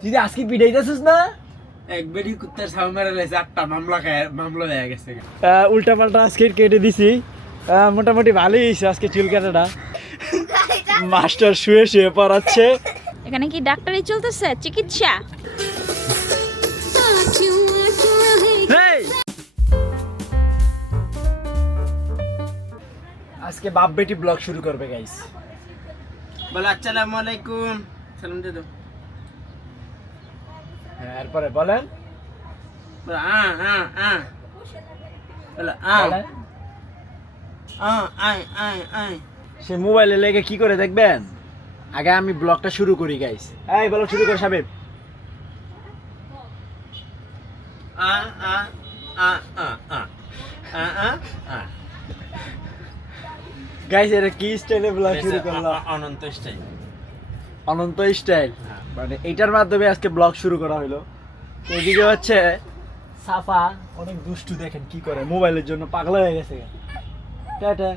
তুই আজকে পিটাইতেছিস না? একবারই কুত্তার ছাউ মেরে লেছে, 8টা মামলা হয়ে গেছে। উল্টা পাল্টা আজকে কেটে দিছি, মোটামুটি ভালোই হয়েছে আজকে চুল কাটাটা। মাস্টার শুয়ে শুয়ে পড়াচ্ছে। এখানে কি ডাক্তারি চলতেছে, চিকিৎসা? Hey! আজকে বাপ বেটি ব্লগ শুরু করবে গাইস। বলো আসসালামু আলাইকুম, সালাম দিয়ে দাও। হ্যাঁ, এরপরে বলেন। বলো বলো বলেন। আই। সে মোবাইলে লেগে কি করে দেখবেন? আগে আমি ব্লগটা শুরু করি গাইস। এই ব্লগ শুরু কর সাবিব। গাইস এটা কি স্টাইলে ব্লগ শুরু করলাম? অনন্ত স্টাইল। অনন্ত স্টাইল, মানে এইটার মাধ্যমে আজকে ব্লগ শুরু করা হলো। তো এদিকে হচ্ছে সাফা অনেক দুষ্টু, দেখেন কি করে, মোবাইলের জন্য পাগলা হয়ে গেছে। টাটা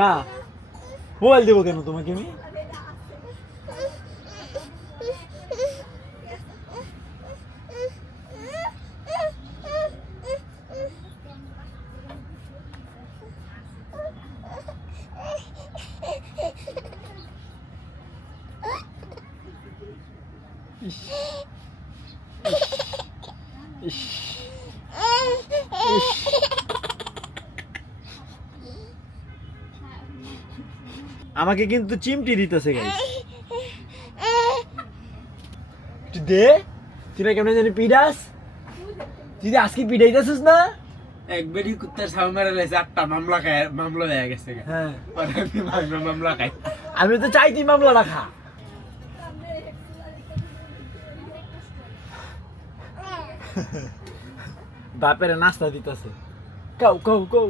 না, মোবাইল দেবো কেন তোমাকে আমি? ইস, ইস, ইস। আমাকে কিন্তু চিমটি দিতেছে গাইস। তুই দে, তুই না কেমন জানি পিডাস। তুই আজকে পিডাইতেছিস না? একবারই কুত্তার ছাউ মেরে লেছে, 8টা মামলা হয়ে গেছে। হ্যাঁ, মামলা খাই। আমি তো চাই তুই মামলা রাখা। বাপের নাস্তা দিতেছে, কও কও কও।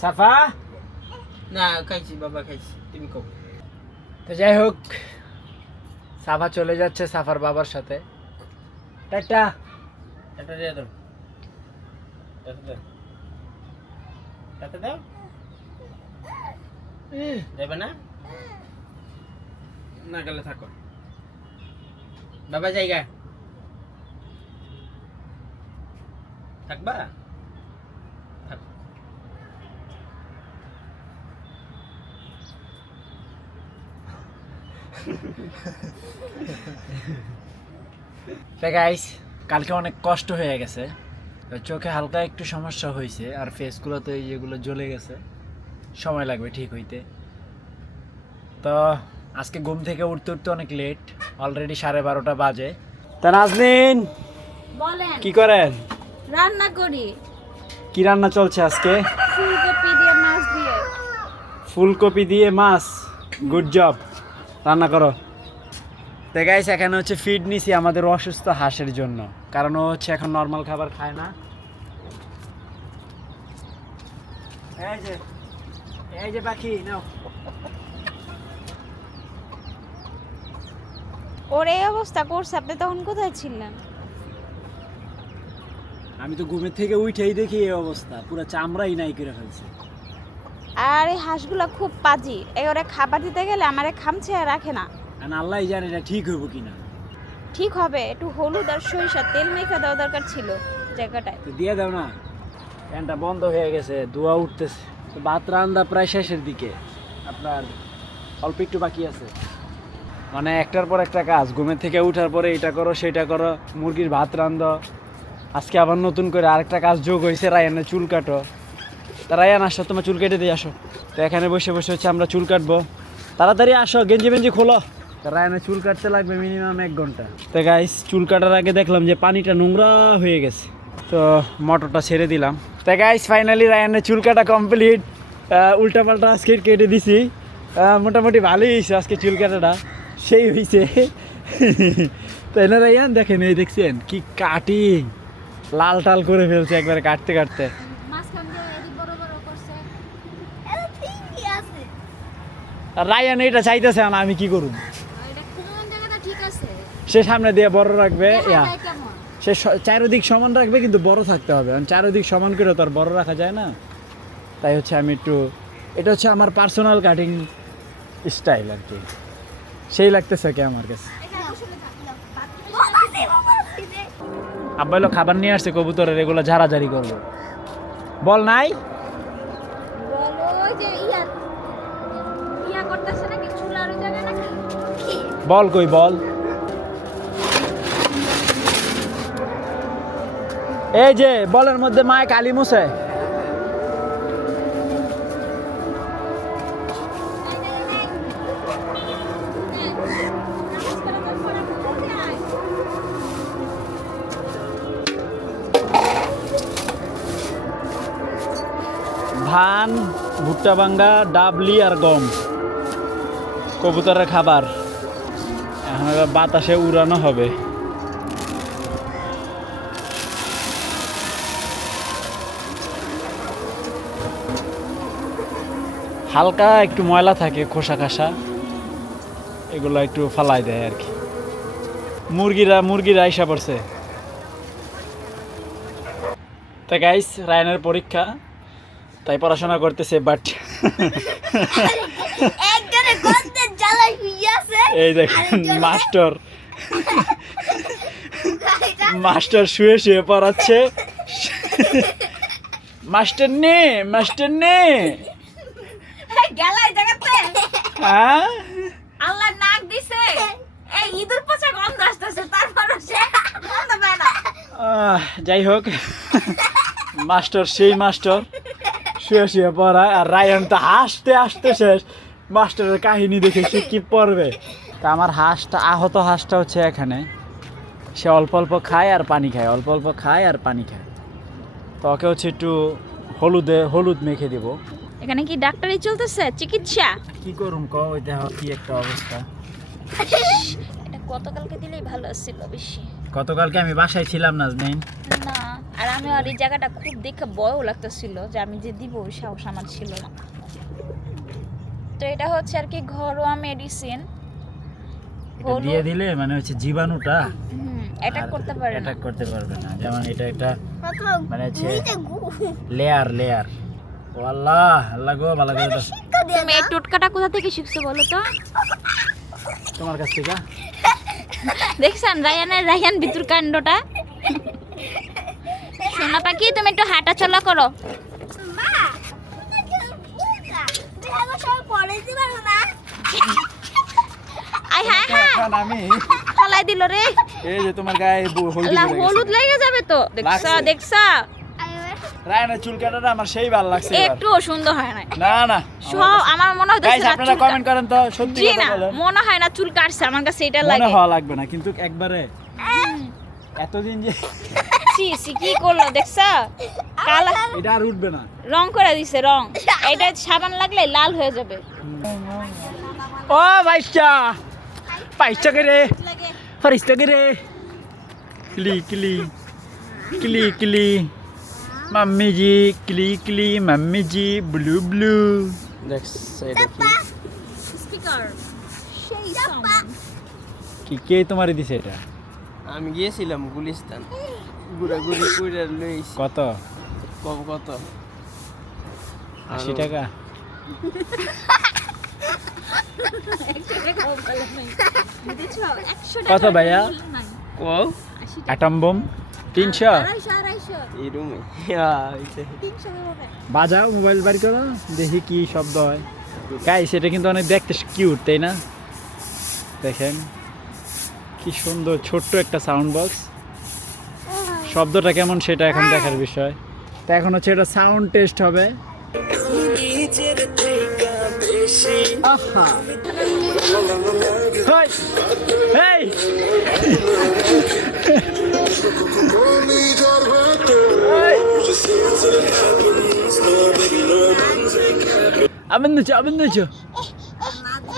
সাফা না খাইছি বাবা, খাইছি, তুমি কও। তো যাই হোক, সাফা চলে যাচ্ছে সাফার বাবার সাথে। টাটা। এটা দিয়ে দাও, এটা দাও। দেবে না? না গেলে থাকো বাবা, জায়গা থাকবা, থাক। গাইস, কালকে অনেক কষ্ট হয়ে গেছে, চোখে হালকা একটু সমস্যা হয়েছে, আর ফেসগুলোতে যেগুলো জ্বলে গেছে, সময় লাগবে ঠিক হইতে। তো আজকে ঘুম থেকে উঠতে উঠতে অনেক লেট, অলরেডি 12:30 বাজে। তা নাজনীন বলেন। কি করেন? রান্না করি। কি রান্না চলছে আজকে? ফুলকপি দিয়ে মাছ দিয়ে। ফুলকপি দিয়ে মাছ, গুড জব, রান্না করো। তো গাইস, এখানে হচ্ছে ফিড নিছি আমাদের অসুস্থ হাঁসের জন্য, কারণ ও হচ্ছে এখন নর্মাল খাবার খায় না। এই যে পাখি নাও। ওর এই অবস্থা করছে, আপনি তখন কোথায় ছিলেন? আমি তো ঘুমের থেকে উঠেই দেখি এই অবস্থা, পুরো চামড়াই নাই করে ফেলছে। আর এই হাঁসগুলা খুব পাজি, ওরা খাবার দিতে গেলে আমারে খামছে আর রাখে না। আর আল্লাহই জানে এটা ঠিক হইব কিনা। ঠিক হবে, একটু হলুদ আর সরিষার তেল মেখে দেওয়া দরকার ছিল জায়গাটায়। তো দিয়ে দাও না, ফ্যানটা বন্ধ হয়ে গেছে, ধোঁয়া উঠতেছে। তো ভাত রান্না প্রায় শেষের দিকে, আপনার অল্প একটু বাকি আছে। মানে একটার পর একটা কাজ, ঘুমের থেকে উঠার পরে এটা করো সেটা করো, মুরগির ভাত রান্ধো। আজকে আবার নতুন করে আরেকটা কাজ যোগ হয়েছে, রায়ানের চুল কাটো। তা রায়ান আসো, তোমার চুল কেটে দিয়ে আসো। তো এখানে বসে বসে হচ্ছে আমরা চুল কাটবো। তাড়াতাড়ি আসো, গেঞ্জি বেঞ্জি খোলো। তা রায়ানের চুল কাটতে লাগবে মিনিমাম 1 ঘন্টা। তো গাইস, চুল কাটার আগে দেখলাম যে পানিটা নোংরা হয়ে গেছে, তো মোটরটা ছেড়ে দিলাম। তো গাইস, ফাইনালি রায়ানের চুল কাটা কমপ্লিট। উল্টা পাল্টা আজকে কেটে দিছি, মোটামুটি ভালোই হয়েছে আজকে চুল কাটাটা, সেই হয়েছে। তাই না রায়ান? দেখেন, এই দেখছেন কি কাটিং, লাল টাল করে ফেলছে একবারে কাটতে কাটতে। আর রায়ান এটা চাইতেছে না, আমি কি করুম? সে সামনে দিয়ে বড় রাখবে, সে চারিদিক সমান রাখবে, কিন্তু বড় থাকতে হবে। চারিদিক সমান করে তো আর বড় রাখা যায় না। তাই হচ্ছে আমি একটু, এটা হচ্ছে আমার পার্সোনাল কাটিং স্টাইল আর কি, সেই লাগতেছে কি আমার কাছে। আব্বা এলো খাবার নিয়ে আসছে কবুতরের, এগুলো ঝাড়াঝাড়ি করবো। বল নাই বল, কই বল। এই যে বলের মধ্যে মায় কালি মুছে। ধান, ভুট্টা ভাঙ্গা, ডাবলি আর গম কবুতরের খাবার। এখন এবার বাতাসে উড়ানো হবে। হালকা একটু ময়লা থাকে, খোসা খাসা, এগুলো একটু ফালাই দেয় আর কি। মুরগিরা আইসা পড়ছে। তা গাইস, রায়ানের পরীক্ষা, তাই পড়াশোনা করতেছে, বাট এই দেখেন মাস্টার শুয়ে শুয়ে পড়াচ্ছে। মাস্টার নে গেলাই দেখাতে হ্যাঁ, আল্লাহ নাক দিছে, এই ইঁদুর পচা গন্ধ আসতেছে, তারপরও সে গন্ধ পায় না। যাই হোক, মাস্টার সেই মাস্টার শুয়ে শুয়ে পড়ায়, আর রায়ান তো হাসতে হাসতে শেষ। মাস্টারের কাহিনী দেখে সে কি পড়বে। তা আমার আহত হাঁসটা হচ্ছে এখানে, সে অল্প অল্প খায় আর পানি খায়, অল্প অল্প খায় আর পানি খায়। তো ওকে হচ্ছে একটু হলুদ মেখে দিব। এখানে কি ডাক্তারি চলতেছে, চিকিৎসা? কি করুম কও, ওই দেখো কি একটা অবস্থা। এটা গতকালকে দিলেই ভালো ছিল বেশি। গতকালকে আমি বাসায় ছিলাম না, নেই না, আর আমি আর এই জায়গাটা খুব দেখে ভয়ও লাগতেছিল যে আমি যে দিব ওই সাহস আমার ছিল না। তো এটা হচ্ছে আর কি ঘরোয়া মেডিসিন, এটা দিয়ে দিলে মানে হচ্ছে জীবাণুটা অ্যাটাক করতে পারে না, অ্যাটাক করতে পারবে না। যেমন এটা একটা মানে হচ্ছে লেয়ার। ও আল্লাহ আল্লাহ গো, ভালো করে দাও। তুমি এই টোটকাটা কোথা থেকে শিখছো বলো তো? তোমার কাছ থেকে। দেখছেন রায়ান ভিতর কাণ্ডটা। সোনা পাখি, তুমি একটু হাঁটা চলা করো। আই হ্যাঁ এখন আমি ফালাই দিল রে। এই যে তোমার গায়ে হলুদ লেগে যাবে তো। দেখছা রায়ানের চুল কাটাটা আমার সেই ভালো লাগছে। একটু সুন্দর হয় না। না সব আমার মনে হয় গাইস, আপনারা কমেন্ট করেন তো, সত্যি জি কথা না, বলেন। মনে হয় না চুল কাটছে, আমার কাছে এটা মনে লাগে। হওয়া লাগবে না, কিন্তু একবারে এতদিন যে সি কি করলো দেখছা, কালা এটা আর উঠবে না, রং করে দিছে রং। এটা সাবান লাগলে লাল হয়ে যাবে। ও পাইচা করে ফারিস্তা করে ক্লি মাম্মি জি ক্লি মাম্মি জি ব্লু দেখছ এটা স্পিকার সেই সাউন্ড কি কে তোমারে দিছে এটা? আমি গিয়েছিলাম গুলিস্তান, ঘুরাঘুরি করে লইছি। কত? কত 80 টাকা? কত ভাইয়া? কও অ্যাটম বোম 300? এই রুমে বাজাও, মোবাইল বাড়ি করো, দেখি কি শব্দ হয়। গাইস, এটা কিন্তু অনেক দেখতে কিউট, তাই না? দেখেন কি সুন্দর ছোট্ট একটা সাউন্ড বক্স। শব্দটা কেমন সেটা এখন দেখার বিষয়। তো এখন হচ্ছে এটা সাউন্ড টেস্ট হবে। আহা হেই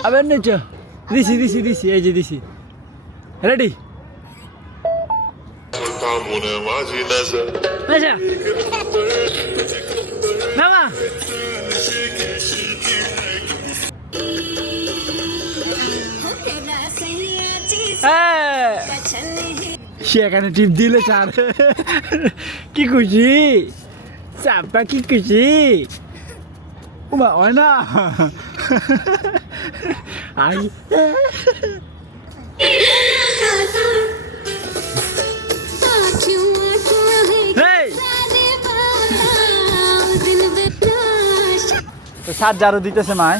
আবার নিচো দিছি এই যে দিছি। রেডি? আচ্ছা বাবা, সে এখানে টিপ দিলে চার। কি খুশি চাপা, কি খুশি। উমা হয় না আই Hey! তো সাত জারো দিতেছে মায়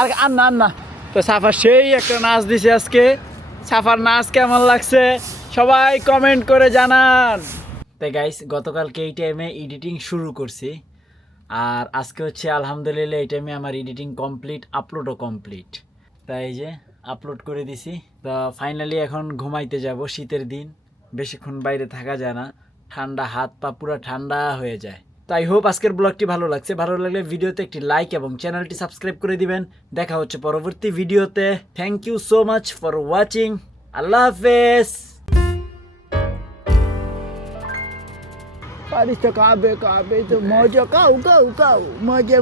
আর না তো সাফার সেই একটা নাচ দিছে আজকে সাফার নাচ কেমন লাগছে সবাই কমেন্ট করে জানান। তাই গাইস গতকালকে এই টাইমে এডিটিং শুরু করছি আর আজকে হচ্ছে আলহামদুলিল্লাহ এই টাইমে আমার এডিটিং কমপ্লিট, আপলোডও কমপ্লিট। তাই এই যে আপলোড করে দিছি। তো ফাইনালি এখন ঘুমাইতে যাব, শীতের দিন বেশিক্ষণ বাইরে থাকা যায় না, ঠান্ডা হাত পা পুরো ঠান্ডা হয়ে যায়। তাই হোপ আজকের ব্লগটি ভালো লাগছে, ভালো লাগলে ভিডিওতে একটি লাইক এবং চ্যানেলটি সাবস্ক্রাইব করে দিবেন। দেখা হচ্ছে পরবর্তী ভিডিওতে। Thank you so much for watching. আল্লাহ হাফেজ। পারিস তো কাবে তো মজা কাউ মজা